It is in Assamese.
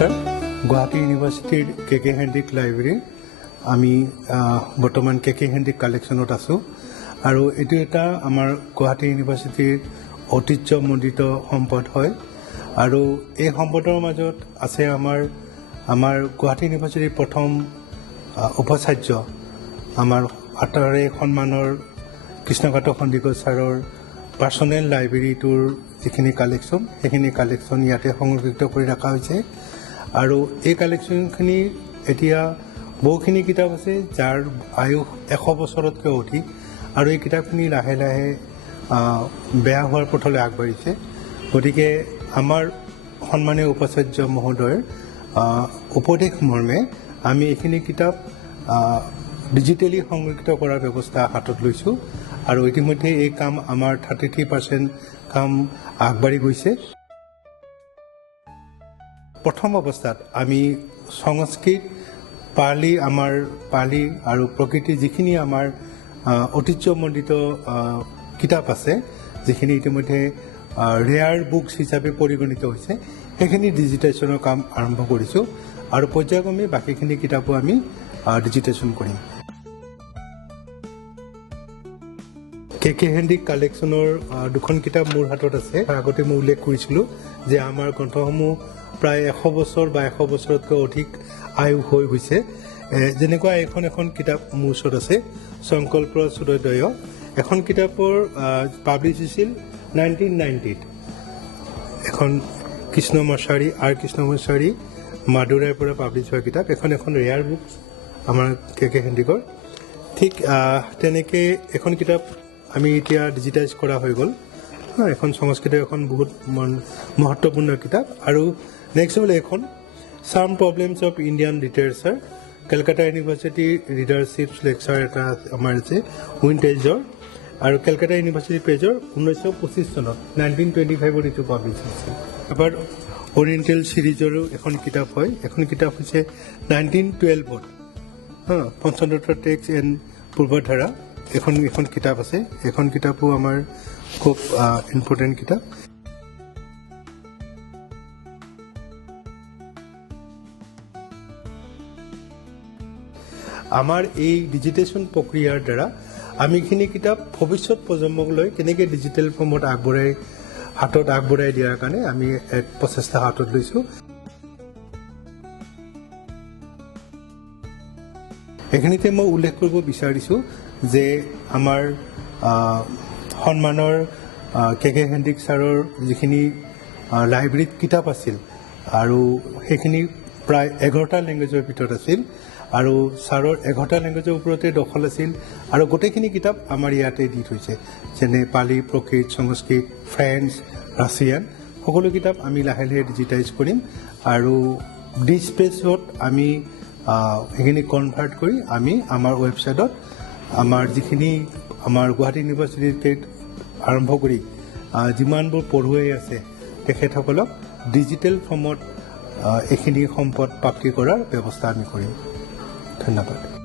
নমস্কাৰ গুৱাহাটী ইউনিভাৰ্চিটিৰ কে হেণ্ডিক লাইব্ৰেৰী আমি বৰ্তমান কে হেণ্ডিক কালেকশ্যনত আছোঁ আৰু এইটো এটা আমাৰ গুৱাহাটী ইউনিভাৰ্চিটিৰ ঐতিহ্যমণ্ডিত সম্পদ হয় আৰু এই সম্পদৰ মাজত আছে আমাৰ গুৱাহাটী ইউনিভাৰ্চিটিৰ প্ৰথম উপাচাৰ্য আমাৰ আটাৰে সন্মানৰ কৃষ্ণকান্ত সন্দিকৈ ছাৰৰ পাৰ্চনেল লাইব্ৰেৰীটোৰ যিখিনি কালেকশ্যন সেইখিনি কালেকশ্যন ইয়াতে সংৰক্ষিত কৰি ৰখা হৈছে আৰু এই কালেকশ্যনখিনি এতিয়া বহুখিনি কিতাপ আছে যাৰ আয়ুস 100 বছৰতকৈ অধিক আৰু এই কিতাপখিনি লাহে লাহে বেয়া হোৱাৰ পথলৈ আগবাঢ়িছে গতিকে আমাৰ সন্মানীয় উপাচাৰ্য মহোদয়ৰ উপদেশ মৰ্মে আমি এইখিনি কিতাপ ডিজিটেলি সংৰক্ষিত কৰাৰ ব্যৱস্থা হাতত লৈছোঁ আৰু ইতিমধ্যে এই কাম আমাৰ 33% কাম আগবাঢ়ি গৈছে প্ৰথম অৱস্থাত আমি সংস্কৃত পালি আৰু প্ৰকৃতি যিখিনি আমাৰ ঐতিহ্যমণ্ডিত কিতাপ আছে যিখিনি ইতিমধ্যে ৰেয়াৰ বুকছ হিচাপে পৰিগণিত হৈছে সেইখিনি ডিজিটেশ্যনৰ কাম আৰম্ভ কৰিছোঁ আৰু পৰ্যায়ক্ৰমে বাকীখিনি কিতাপো আমি ডিজিটেশ্যন কৰিম কে হেণ্ডিক কালেকশ্যনৰ দুখন কিতাপ মোৰ হাতত আছে আগতে মই উল্লেখ কৰিছিলোঁ যে আমাৰ গ্ৰন্থসমূহ প্ৰায় 100 বছৰ বা 100 বছৰতকৈ অধিক আয়ুস হৈ গৈছে যেনেকুৱা এখন কিতাপ মোৰ ওচৰত আছে সংকল্প চুদোদয় এখন কিতাপৰ পাব্লিছ হৈছিল 1990 এখন কৃষ্ণ মছাৰী মাদুৰাইৰ পৰা পাব্লিছ হোৱা কিতাপ এখন ৰেয়াৰ বুক আমাৰ কে হেণ্ডিকৰ ঠিক তেনেকৈ এখন কিতাপ আমি এতিয়া ডিজিটাইজ কৰা হৈ গ'ল এখন সংস্কৃতৰ এখন বহুত মহত্বপূৰ্ণ কিতাপ আৰু নেক্সট হ'ল এখন some problems of Indian literature Kolkata university readership lecture এটা আমাৰ আছে উইণ্টেজৰ আৰু কলকাতা ইউনিভাৰ্চিটি পেজৰ 1925 চনত 1925 এইটো পাব্লিছ হৈছিল এবাৰ অৰিয়েণ্টেল ছিৰিজৰো এখন কিতাপ হয় এখন কিতাপ হৈছে 1912ত পঞ্চতন্ত্ৰ টেক্সট এণ্ড পূৰ্বধাৰা এখন কিতাপ আছে এখন কিতাপো আমাৰ খুব ইম্পৰ্টেণ্ট কিতাপ আমাৰ এই ডিজিটেশ্যন প্ৰক্ৰিয়াৰ দ্বাৰা আমি এইখিনি কিতাপ ভৱিষ্যত প্ৰজন্মলৈ কেনেকৈ ডিজিটেল ফৰ্মত আগবঢ়াই দিয়াৰ কাৰণে আমি এক প্ৰচেষ্টা হাতত লৈছোঁ এইখিনিতে মই উল্লেখ কৰিব বিচাৰিছোঁ যে আমাৰ সন্মানৰ কে হেণ্ডিক ছাৰৰ যিখিনি লাইব্ৰেৰীত কিতাপ আছিল আৰু সেইখিনি প্ৰায় 11টা লেংগুৱেজৰ ভিতৰত আছিল আৰু ছাৰৰ 11টা লেংগুৱেজৰ ওপৰতে দখল আছিল আৰু গোটেইখিনি কিতাপ আমাৰ ইয়াতে দি থৈছে যেনে পালি প্ৰকৃত সংস্কৃত ফ্ৰেঞ্চ ৰাছিয়ান সকলো কিতাপ আমি লাহে লাহে ডিজিটাইজ কৰিম আৰু ডিস্পেচত আমি সেইখিনি কনভাৰ্ট কৰি আমি আমাৰ ৱেবছাইটত আমাৰ যিখিনি আমাৰ গুৱাহাটী ইউনিভাৰ্চিটিত আৰম্ভ কৰি যিমানবোৰ পঢ়ুৱৈ আছে তেখেতসকলক ডিজিটেল ফৰ্মত এইখিনি সম্পদ প্ৰাপ্তি কৰাৰ ব্যৱস্থা আমি কৰিম ধন্যবাদ